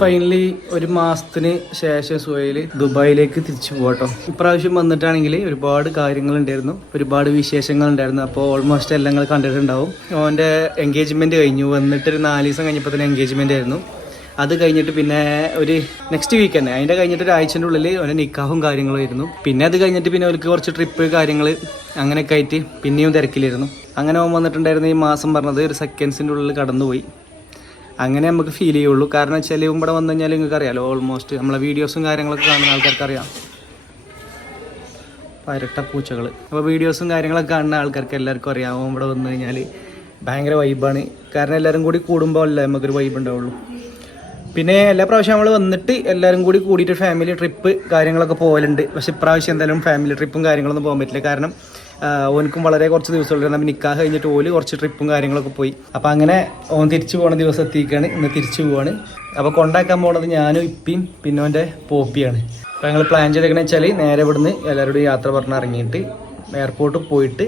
Finally ഒരു മാസത്തിന് ശേഷം സുഹൈൽ ദുബായിലേക്ക് തിരിച്ചു പോകട്ടോ ഇപ്രാവശ്യം വന്നിട്ടാണെങ്കിൽ ഒരുപാട് കാര്യങ്ങൾ ഉണ്ടായിരുന്നു ഒരുപാട് വിശേഷങ്ങൾ ഉണ്ടായിരുന്നു അപ്പോൾ ഓൾമോസ്റ്റ് എല്ലാം നിങ്ങൾ കണ്ടിട്ടുണ്ടാവും. ഓന്റെ എൻഗേജ്മെന്റ് കഴിഞ്ഞു. വന്നിട്ട് ഒരു നാല് ദിവസം കഴിഞ്ഞപ്പോൾ തന്നെ എൻഗേജ്മെന്റ് ആയിരുന്നു. അത് കഴിഞ്ഞിട്ട് പിന്നെ ഒരു നെക്സ്റ്റ് വീക്ക് തന്നെ. അതിന്റെ കഴിഞ്ഞിട്ട് ഒരു ആഴ്ചന്റെ ഉള്ളിൽ ഒരു നിക്കാഹും കാര്യങ്ങളും ആയിരുന്നു. പിന്നെ അത് കഴിഞ്ഞിട്ട് പിന്നെ അവർക്ക് കുറച്ച് ട്രിപ്പ് കാര്യങ്ങൾ അങ്ങനെയൊക്കെ ആയിട്ട് പിന്നെയും തിരക്കിലായിരുന്നു. അങ്ങനെ വന്നിട്ടുണ്ടായിരുന്ന ഈ മാസം പറഞ്ഞത് ഒരു സെക്കൻഡ്സിന്റെ ഉള്ളിൽ കടന്നുപോയി. അങ്ങനെ നമുക്ക് ഫീൽ ചെയ്യുള്ളൂ. കാരണം വെച്ചാൽ ഇവിടെ വന്നു കഴിഞ്ഞാൽ നിങ്ങൾക്ക് അറിയാലോ ഓൾമോസ്റ്റ് നമ്മളെ വീഡിയോസും കാര്യങ്ങളൊക്കെ കാണുന്ന ആൾക്കാർക്ക് അറിയാം. പരട്ട പൂച്ചകൾ അപ്പോൾ വീഡിയോസും കാര്യങ്ങളൊക്കെ കാണുന്ന ആൾക്കാർക്ക് എല്ലാവർക്കും അറിയാം. ഇവിടെ വന്നു കഴിഞ്ഞാൽ ഭയങ്കര വൈബാണ് കാരണം എല്ലാവരും കൂടി കൂടുമ്പോൾ അല്ലേ നമുക്കൊരു വൈബ് ഉണ്ടാവുള്ളൂ. പിന്നെ എല്ലാ പ്രാവശ്യം നമ്മൾ വന്നിട്ട് എല്ലാവരും കൂടി കൂടിയിട്ട് ഫാമിലി ട്രിപ്പ് കാര്യങ്ങളൊക്കെ പോകലുണ്ട് പക്ഷെ ഇപ്രാവശ്യം എന്തായാലും ഫാമിലി ട്രിപ്പും കാര്യങ്ങളൊന്നും പോകാൻ പറ്റില്ല. കാരണം ഓനക്കും വളരെ കുറച്ച് ദിവസമുള്ളൂ. നമ്മൾ കഴിഞ്ഞിട്ട് ഓൽ കുറച്ച് ട്രിപ്പും കാര്യങ്ങളൊക്കെ പോയി. അപ്പോൾ അങ്ങനെ ഓൻ തിരിച്ചു പോകുന്ന ദിവസം എത്തിക്കാണ് ഇന്ന് തിരിച്ചു പോവാണ്. അപ്പോൾ കൊണ്ടാക്കാൻ പോണത് ഞാനും ഇപ്പിയും പിന്നെ ഓന്റെ പോപ്പിയാണ്. അപ്പോൾ ഞങ്ങൾ പ്ലാൻ ചെയ്തേക്കണെന്ന് വെച്ചാൽ നേരെ ഇവിടുന്ന് എല്ലാവരോടും യാത്ര പറഞ്ഞ് ഇറങ്ങിയിട്ട് എയർപോർട്ടിൽ പോയിട്ട്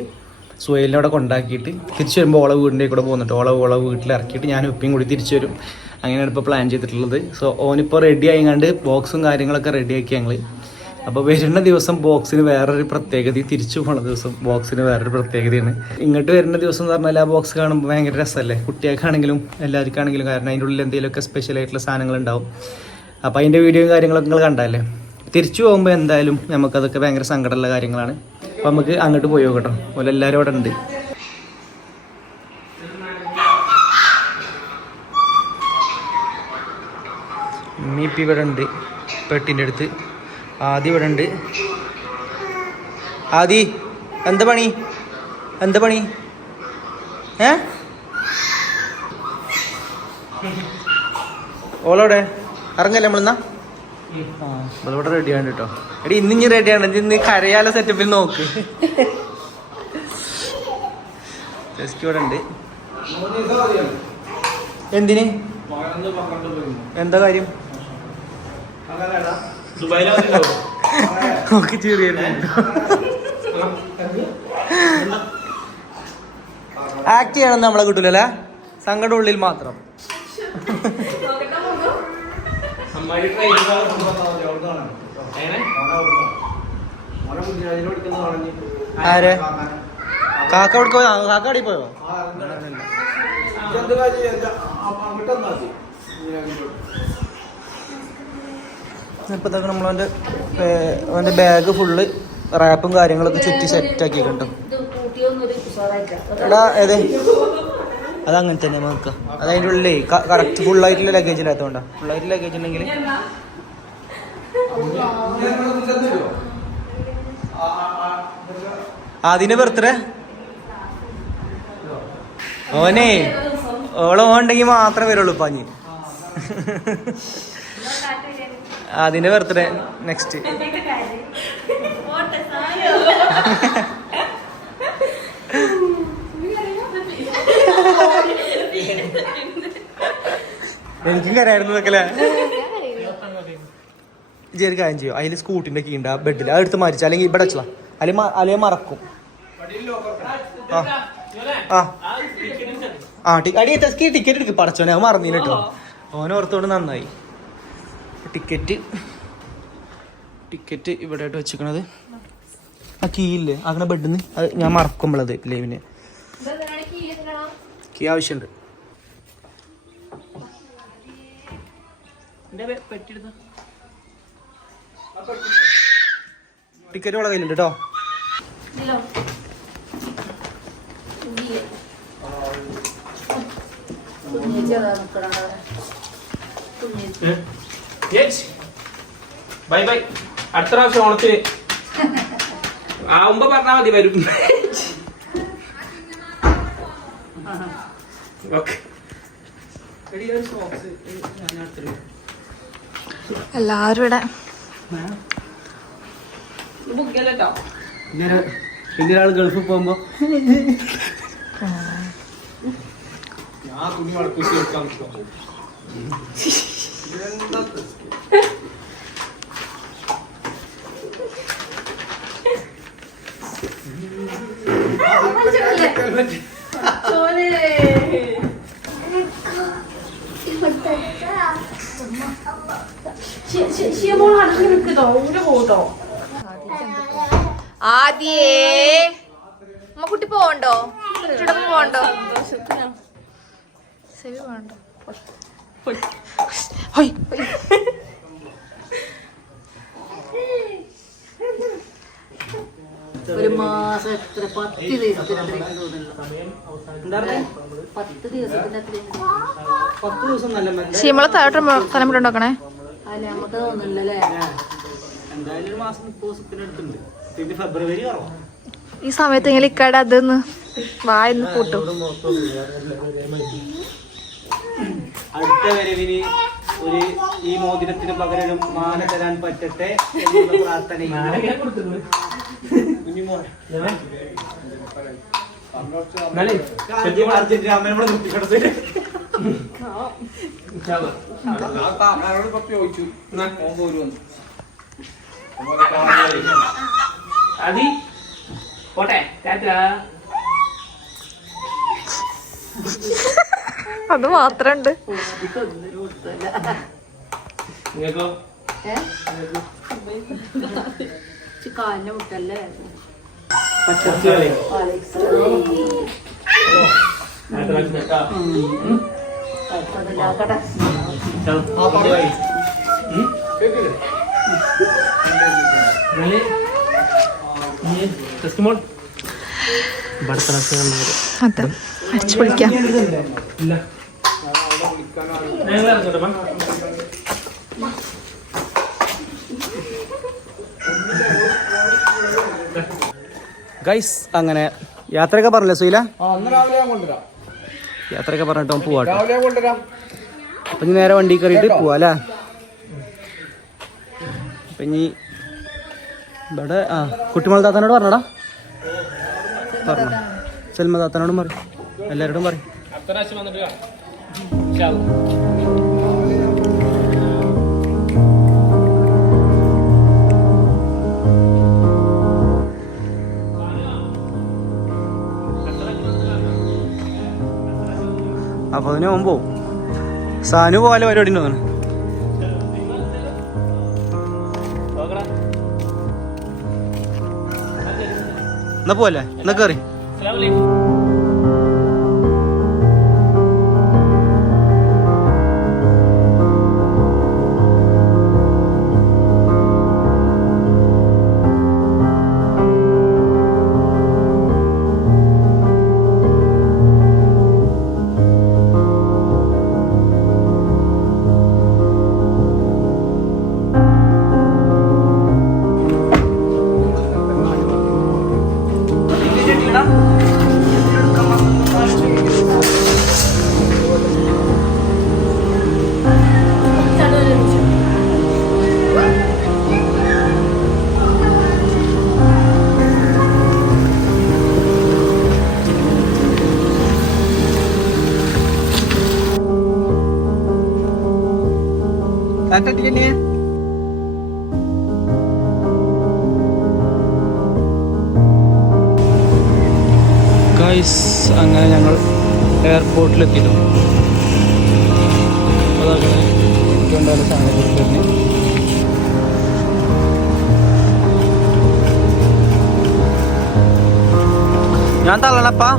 സുഹേലിനെ അവിടെ കൊണ്ടാക്കിയിട്ട് തിരിച്ചു വരുമ്പോൾ ഓളെ വീടിന്റെ കൂടെ പോകുന്നുണ്ട് ഓളെ ഓളെ വീട്ടിൽ ഇറക്കിയിട്ട് ഞാനും ഉപ്പയും കൂടി തിരിച്ചു വരും. അങ്ങനെയാണ് ഇപ്പോൾ പ്ലാൻ ചെയ്തിട്ടുള്ളത്. സോ ഓനിപ്പോൾ റെഡി ആയിങ്ങാണ്ട് ബോക്സും കാര്യങ്ങളൊക്കെ റെഡിയാക്കി ഞങ്ങൾ അപ്പോൾ വരുന്ന ദിവസം ബോക്സിന് വേറൊരു പ്രത്യേകത തിരിച്ചു പോണ ദിവസം ബോക്സിന് വേറൊരു പ്രത്യേകതയാണ്. ഇങ്ങോട്ട് വരുന്ന ദിവസം എന്ന് പറഞ്ഞാൽ ആ ബോക്സ് കാണുമ്പോൾ ഭയങ്കര രസമല്ലേ? കുട്ടികൾക്കാണെങ്കിലും എല്ലാവർക്കാണെങ്കിലും കാരണം അതിന്റെ ഉള്ളിൽ എന്തെങ്കിലുമൊക്കെ സ്പെഷ്യൽ ആയിട്ടുള്ള സാധനങ്ങൾ ഉണ്ടാവും. അപ്പോൾ അതിന്റെ വീഡിയോയും കാര്യങ്ങളൊക്കെ നിങ്ങൾ കണ്ടല്ലേ തിരിച്ചു പോകുമ്പോൾ എന്തായാലും നമുക്കതൊക്കെ ഭയങ്കര സങ്കടമുള്ള കാര്യങ്ങളാണ്. അപ്പോൾ നമുക്ക് അങ്ങോട്ട് പോയി നോക്കട്ടോ അതുപോലെ എല്ലാവരും അവിടെ ഉണ്ട്. ഇവിടെ ഉണ്ട്. പെട്ടിന്റെ അടുത്ത്. ആദി ഇവിടെ ഉണ്ട്. ആദി എന്ത് പണി? എന്ത് പണി? ഏ? ഓളോടെ ഇറങ്ങല്ലേ നമ്മളിന്നാ? ഇവിടെ റെഡി ആണ് കേട്ടോ എടി ഇന്ന് ഇനി ആണ്. ഇന്ന് കരയാല സെറ്റപ്പിൽ നോക്ക്. ജസ്റ്റ് ഇവിടെ ഉണ്ട്. എന്തിന്? എന്താ കാര്യം? നോക്കി ചെറിയ ആക്ട് ചെയ്യണം നമ്മളെ കിട്ടൂലല്ലേ? സങ്കടം ഉള്ളിൽ മാത്രം. ആരെ? കാക്ക അവിടെ പോയോ? കാക്ക അവിടെ പോയോ? ഇപ്പൊ നമ്മൾ അവന്റെ അവന്റെ ബാഗ് ഫുള്ള് റാപ്പും കാര്യങ്ങളൊക്കെ ചുറ്റി സെറ്റ് ആക്കി കണ്ടു എടാ ഏതേ? അങ്ങനെ തന്നെ നമുക്ക് അത് അതിന്റെ കറക്റ്റ് ഫുള്ളായിട്ടുള്ള ലഗേജ് ഇല്ലാത്തതുകൊണ്ടാ ഫുൾ ആയിട്ടുള്ള ലഗേജ് ഉണ്ടെങ്കിൽ അതിന് ബർത്ത്ഡേ ഓനെ ഓളെ ഓണ്ടെങ്കിൽ മാത്രമേ വരുള്ളൂ പഞ്ഞ് അതിന്റെ ബർത്ത്ഡേ നെക്സ്റ്റ് എനിക്കും കരായിരുന്നു വെക്കലേ കാര്യം ചെയ്യോ അതിൽ സ്കൂട്ടിന്റെ കീണ്ട ബെഡിൽ അത് എടുത്ത് മരിച്ചു അല്ലെങ്കിൽ ഇവിടെ വെച്ചാ അല്ലെങ്കിൽ അല്ലെ മറക്കും ആ ആ ആ ടിക്കറ്റ് എടുക്കും പടച്ചോനെ അത് മറന്നീന് കേട്ടോ ഓനോർത്തോണ്ട് നന്നായി ടിക്കറ്റ്. ടിക്കറ്റ് ഇവിടെ ആയിട്ട് വെച്ചിരിക്കണത്. ആ കീ ഇല്ലേ അങ്ങനെ ബെഡിന്ന്? അത് ഞാൻ മറക്കുമ്പോഴത് ലൈവിന്. കീ ആവശ്യമുണ്ട് ടിക്കറ്റ് ഇവിടെ കയ്യിലുണ്ട് കേട്ടോ ബൈ ബൈ അടുത്ത പ്രാവശ്യം ഓണത്തിന്. ആവുമ്പോ പറഞ്ഞാ മതി വരും. ഓക്കെ എല്ലാരും ഇവിടെ. പിന്നെ ഒരാൾ ഗൾഫിൽ പോകുമ്പോ ഞാൻ തുണി വളപ്പിച്ച് വെക്കാൻ നിൽക്കാം. 하는 അടങ്ങി നിൽക്കട്ടോ ഊര് പോകട്ടോ ആദ്യേ. അമ്മ കുട്ടി പോവണ്ടോ? കുട്ടിയുടെ പോവണ്ടോ? ശരി പോവണ്ടോ? ഹൊയ്. ഒരു മാസം എത്ര? പത്ത് ദിവസത്തിന് പത്ത് ദിവസത്തിന് അത്രയും പത്ത് ദിവസം നല്ല. ശീമള തലമുറ ഉണ്ടാക്കണേ? അല്ല? നമുക്ക് തോന്നുന്നില്ലല്ലേ എന്തായാലും ഒരു മാസം മുപ്പത് ദിവസത്തിന് അടുത്തുണ്ട്. പിന്നെ ഫെബ്രുവരി കുറവാണ് ഈ സമയത്ത് ഇങ്ങനെ ഇക്കാട് അതൊന്ന് വായന്ന് കൂട്ടും അടുത്ത വരവിന് ഒരു ഈ മോതിരത്തിന് പകരം ഒരു മാല തരാൻ പറ്റട്ടെ എന്നുള്ള നിർത്തിക്കിടത്തില്ല. അതി പോട്ടെ ടാറ്റാ അത് മാത്രണ്ട്. നിങ്ങൾക്കോ ഏ? കാലിന് മുട്ടല്ലേ? ടെസ്റ്റ് മോൾ. അതെ. അടിച്ചു പൊളിക്കാം. ഗൈസ് അങ്ങനെ യാത്രയൊക്കെ പറഞ്ഞില്ല സുയില യാത്രയൊക്കെ പറഞ്ഞിട്ട് പോവാ പോവാട്ടോ. അപ്പൊ ഇനി നേരെ വണ്ടി കയറിയിട്ട് പോവാ അല്ലേ? അപ്പൊ ഇനി ഇവിടെ ആ കുട്ടിമൾ താത്തനോട് പറഞ്ഞടാ. പറഞ്ഞു. സൽമ താത്തനോടും പറയും എല്ലാവരോടും പറയും അല്ലാ. അപ്പൊ അതിന് മുമ്പോ സാനു പോലെ പരിപാടി ഉണ്ടോ എന്നാ പോലെ എന്നാ കയറി അസ്സലാമു അലൈക്കും. ഗൈസ് അങ്ങനെ ഞങ്ങൾ എയർപോർട്ടിലെത്തിയിട്ടു ഉണ്ടായ സാധനം ഞാൻ തള്ളണപ്പാ.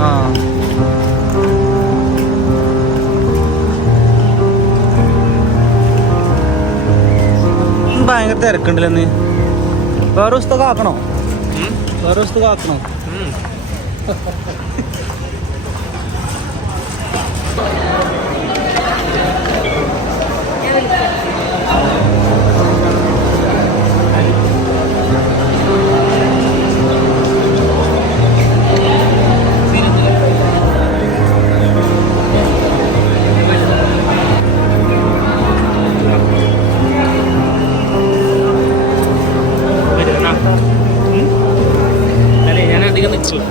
ആ. ഭയങ്കര തിരക്കുണ്ടല്ലോ നീ വേറെ പുസ്തകം ആക്കണോ? വേറെ പുസ്തകം ആക്കണോ?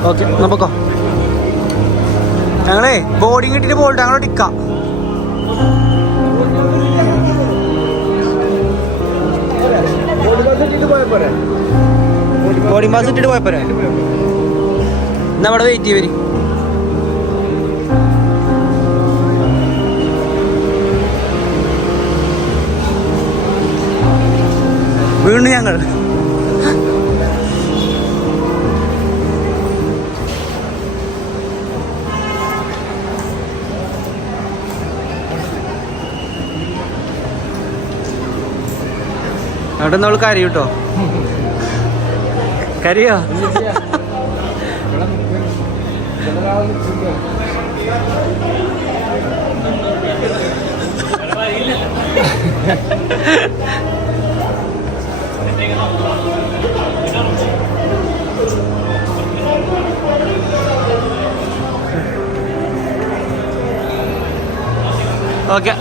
ഓക്കെ എന്നാ പൊക്കോ. ഞങ്ങളേ ബോർഡിങ് കിട്ടിയിട്ട് പോകട്ടെ ഞങ്ങളോട് ഇക്ക ബോർഡിംഗ് പാസ് ഇട്ടിട്ട് പോയപ്പോരെ എന്നാ അവിടെ വെയിറ്റ് ചെയ്യവര് വീണ് ഞങ്ങൾ അവിടെ നമ്മൾ കരയും കേട്ടോ കരയോ? ഓക്കെ.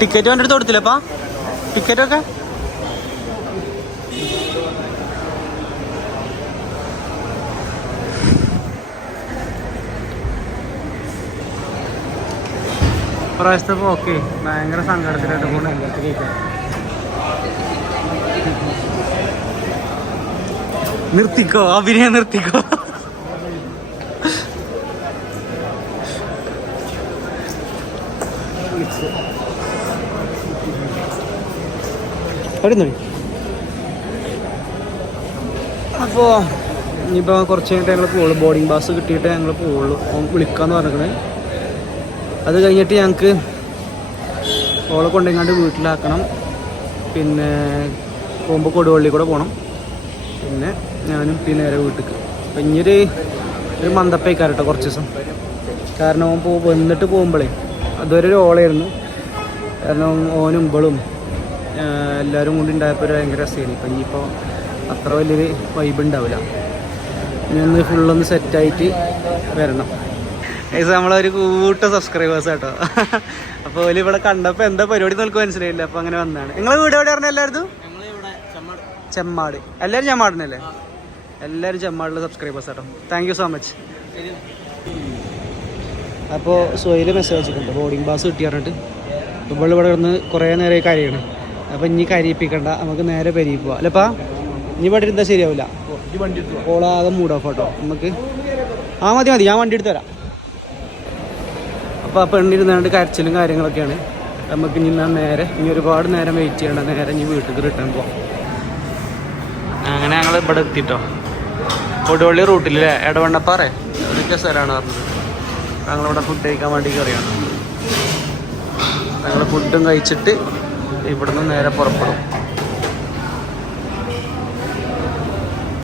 ടിക്കറ്റ് വന്നിട്ട് കൊടുത്തില്ലപ്പാ ടിക്കറ്റ് ഒക്കെ പ്രാവശ്യത്തെ ഓക്കെ. ഭയങ്കര സങ്കടത്തിലായിട്ട് പോണ നിർത്തിക്കോ? അഭിനയം നിർത്തിക്കോ? വരുന്നു അപ്പോൾ ഇനിയിപ്പോൾ കുറച്ച് കഴിഞ്ഞിട്ട് ഞങ്ങൾ പോകുള്ളൂ ബോർഡിംഗ് പാസ് കിട്ടിയിട്ട് ഞങ്ങൾ പോവുള്ളൂ. ഓൻ വിളിക്കാന്ന് പറഞ്ഞിരിക്കണേ അത് കഴിഞ്ഞിട്ട് ഞങ്ങൾക്ക് ഓളെ കൊണ്ടെങ്ങാണ്ട് വീട്ടിലാക്കണം. പിന്നെ പോകുമ്പോൾ കൊടുവള്ളി കൂടെ പോകണം പിന്നെ ഞാനും പിന്നെ നേരെ വീട്ടിൽ അപ്പം ഇനിയൊരു ഒരു മന്ദപ്പേക്കാറ് കേട്ടോ കുറച്ച് ദിവസം. കാരണം പോ വന്നിട്ട് പോകുമ്പോഴേ അതുവരെ ഒരു ഓളായിരുന്നു. കാരണം ഓനും ആഹ് എല്ലാവരും കൂടി ഉണ്ടായപ്പോൾ ഒരു ഭയങ്കര സീൻ ഇപ്പം ഇനിയിപ്പോൾ അത്ര വലിയൊരു വൈബ് ഉണ്ടാവില്ല ഇനി ഒന്ന് ഫുള്ളൊന്ന് സെറ്റായിട്ട് വരണം. ഏസ് നമ്മളൊരു കൂട്ട സബ്സ്ക്രൈബേഴ്സ് കേട്ടോ അപ്പോൾ ഓൽ ഇവിടെ കണ്ടപ്പോൾ എന്താ പരിപാടി നമുക്ക് മനസ്സിലായില്ല. അപ്പോൾ അങ്ങനെ വന്നതാണ് നിങ്ങളെ വീട് എവിടെ പറഞ്ഞ എല്ലാവരും ചെമ്മാട്. എല്ലാവരും ചെമ്മാടിനല്ലേ? എല്ലാവരും ചെമ്മാടിലെ സബ്സ്ക്രൈബേഴ്സ് കേട്ടോ താങ്ക് യു സോ മച്ച് അപ്പോൾ സോയിൽ മെസ്സേജ് അയച്ചിട്ടുണ്ട്. ബോർഡിംഗ് പാസ് കിട്ടി പറഞ്ഞിട്ട്. ഇപ്പോൾ ഇവിടെ നിന്ന് കുറേ നേരമായി കരയാണ്. അപ്പോൾ ഇനി കരിയിപ്പിക്കണ്ട. നമുക്ക് നേരെ പെരിയിൽ പോവാം. അല്ലപ്പാ ഇനി ഇവിടെ ഇരുന്നാൽ ശരിയാവില്ല ഓളാകെ മൂഡ് ഓഫ് കേട്ടോ നമുക്ക് ആ മതി മതി. ഞാൻ വണ്ടി എടുത്തു തരാം. അപ്പോൾ ആ പെണ്ണിരുന്നാണ്ട് കരച്ചിലും കാര്യങ്ങളൊക്കെയാണ്. നമുക്ക് ഇനി ഞാൻ നേരെ ഇനി ഒരുപാട് നേരം വെയിറ്റ് ചെയ്യണ്ട. നേരെ ഇനി വീട്ടിൽ റിട്ടേൺ പോവാം. അങ്ങനെ ഞങ്ങൾ ഇവിടെ എത്തിട്ടോ. കൊടുവള്ളി റൂട്ടിലല്ലേ എടവണ്ണപ്പാറ? എവിടെയൊക്കെ സ്ഥലമാണ് പറഞ്ഞത്. ഞങ്ങളിവിടെ ഫുഡ് കഴിക്കാൻ വേണ്ടി കയറിയാണ് ഞങ്ങൾ ഫുഡും കഴിച്ചിട്ട് ഇവിടുന്ന് നേരെ പുറപ്പെടും.